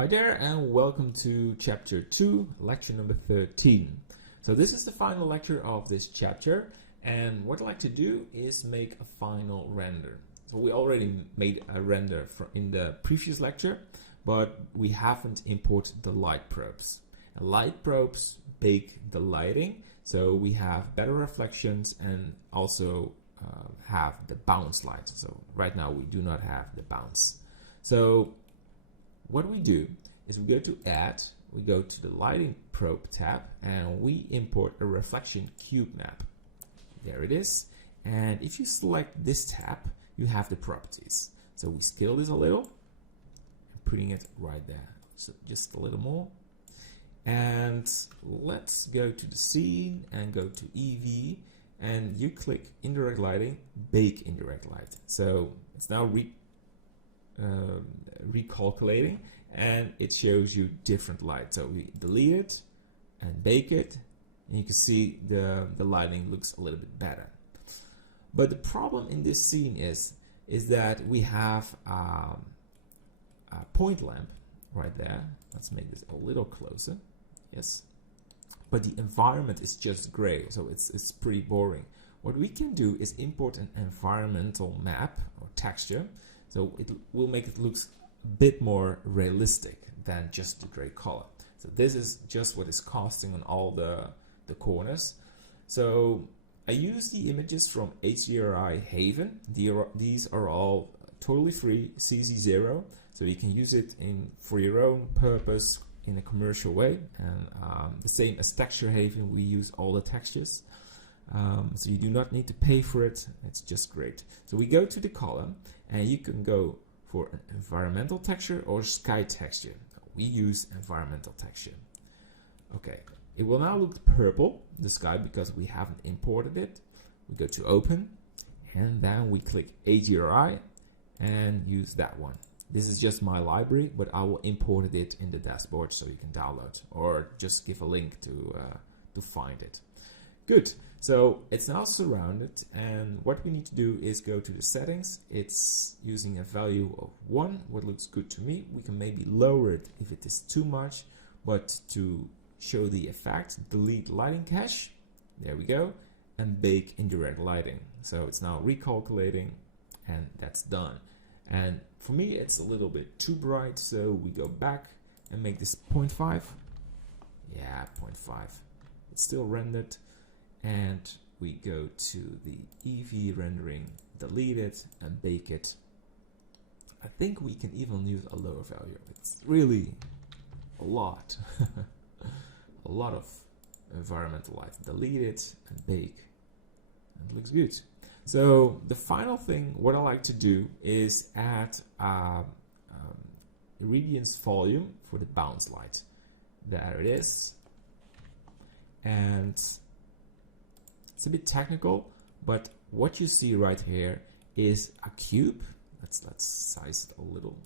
Hi there and welcome to chapter 2, lecture number 13. So this is the final lecture of this chapter, and what I'd like to do is make a final render. So we already made a render in the previous lecture, but we haven't imported the light probes. And light probes bake the lighting, so we have better reflections and also have the bounce light. So right now we do not have the bounce. So what we do is we go to Add, we go to the Lighting Probe tab, and we import a reflection cube map. There it is. And if you select this tab, you have the properties. So we scale this a little, and putting it right there. So just a little more. And let's go to the scene and go to EV, and you click Indirect Lighting, Bake Indirect Light. So it's now recalculating, and it shows you different light. So we delete it and bake it, and you can see the lighting looks a little bit better. But the problem in this scene is that we have a point lamp right there. Let's make this a little closer. Yes, but the environment is just gray, so it's pretty boring. What we can do is import an environmental map or texture, so it will make it look a bit more realistic than just the gray color. So this is just what is casting on all the corners. So I use the images from HDRI Haven. These are all totally free, CC0, so you can use it for your own purpose in a commercial way. And the same as Texture Haven, we use all the textures. So you do not need to pay for it. It's just great. So we go to the column, and you can go for an environmental texture or sky texture. We use environmental texture. Okay, it will now look purple, the sky, because we haven't imported it. We go to open, and then we click HDRI and use that one. This is just my library, but I will import it in the dashboard so you can download, or just give a link to find it. Good. So it's now surrounded, and what we need to do is go to the settings. It's using a value of 1, what looks good to me. We can maybe lower it if it is too much, but to show the effect, delete lighting cache. There we go. And bake indirect lighting. So it's now recalculating, and that's done. And for me, it's a little bit too bright, so we go back and make this 0.5. Yeah, 0.5. It's still rendered. And we go to the EV rendering, delete it, and bake it. I think we can even use a lower value. It's really a lot. A lot of environmental light. Delete it and bake. And it looks good. So the final thing, what I like to do is add irradiance volume for the bounce light. There it is. And it's a bit technical, but what you see right here is a cube. Let's size it a little.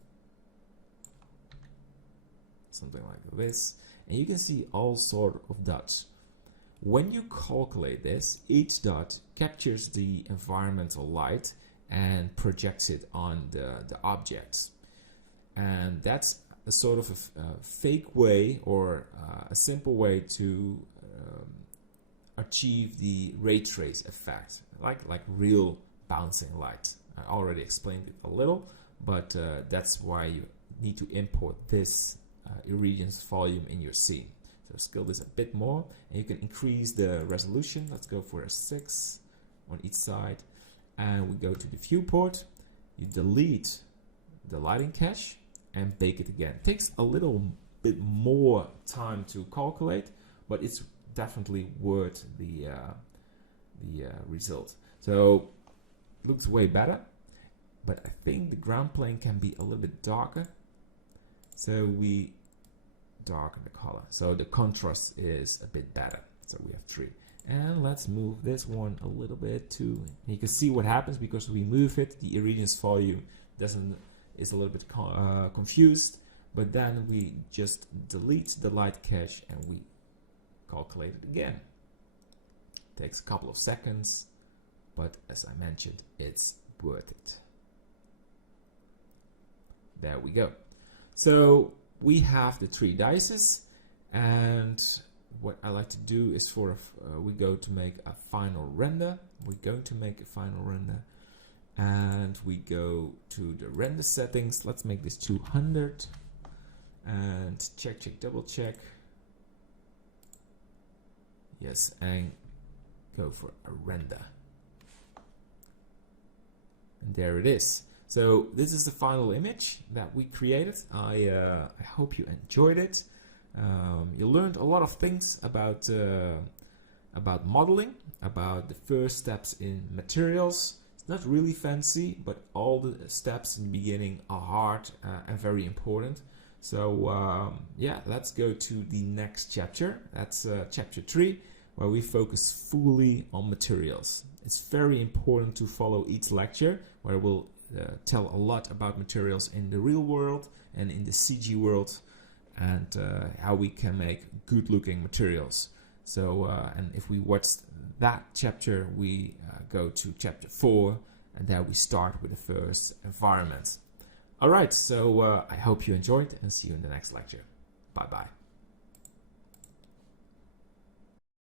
Something like this. And you can see all sort of dots. When you calculate this, each dot captures the environmental light and projects it on the objects. And that's a sort of a fake way, or a simple way to achieve the ray trace effect, like real bouncing light. I already explained it a little, but that's why you need to import this irradiance volume in your scene. So scale this a bit more, and you can increase the resolution. Let's go for a 6 on each side, and we go to the viewport. You delete the lighting cache and bake it again. It takes a little bit more time to calculate, but it's definitely worth the result. So looks way better, but I think the ground plane can be a little bit darker. So we darken the color, so the contrast is a bit better. So we have 3, and let's move this one a little bit too. You can see what happens because we move it. The irradiance volume is a little bit confused, but then we just delete the light cache and we calculate it again. Takes a couple of seconds, but as I mentioned, it's worth it. There we go. So we have the 3 dices, and what I like to do is we go to make a final render. We're going to make a final render, and we go to the render settings. Let's make this 200, and check, double check. Yes, and go for a render. And there it is. So this is the final image that we created. I hope you enjoyed it. You learned a lot of things about modeling, about the first steps in materials. It's not really fancy, but all the steps in the beginning are hard and very important. So yeah, let's go to the next chapter. That's chapter 3, where we focus fully on materials. It's very important to follow each lecture, where we'll tell a lot about materials in the real world and in the CG world, and how we can make good looking materials. So and if we watch that chapter, we go to chapter 4, and there we start with the first environment. Alright, so I hope you enjoyed, and see you in the next lecture. Bye bye.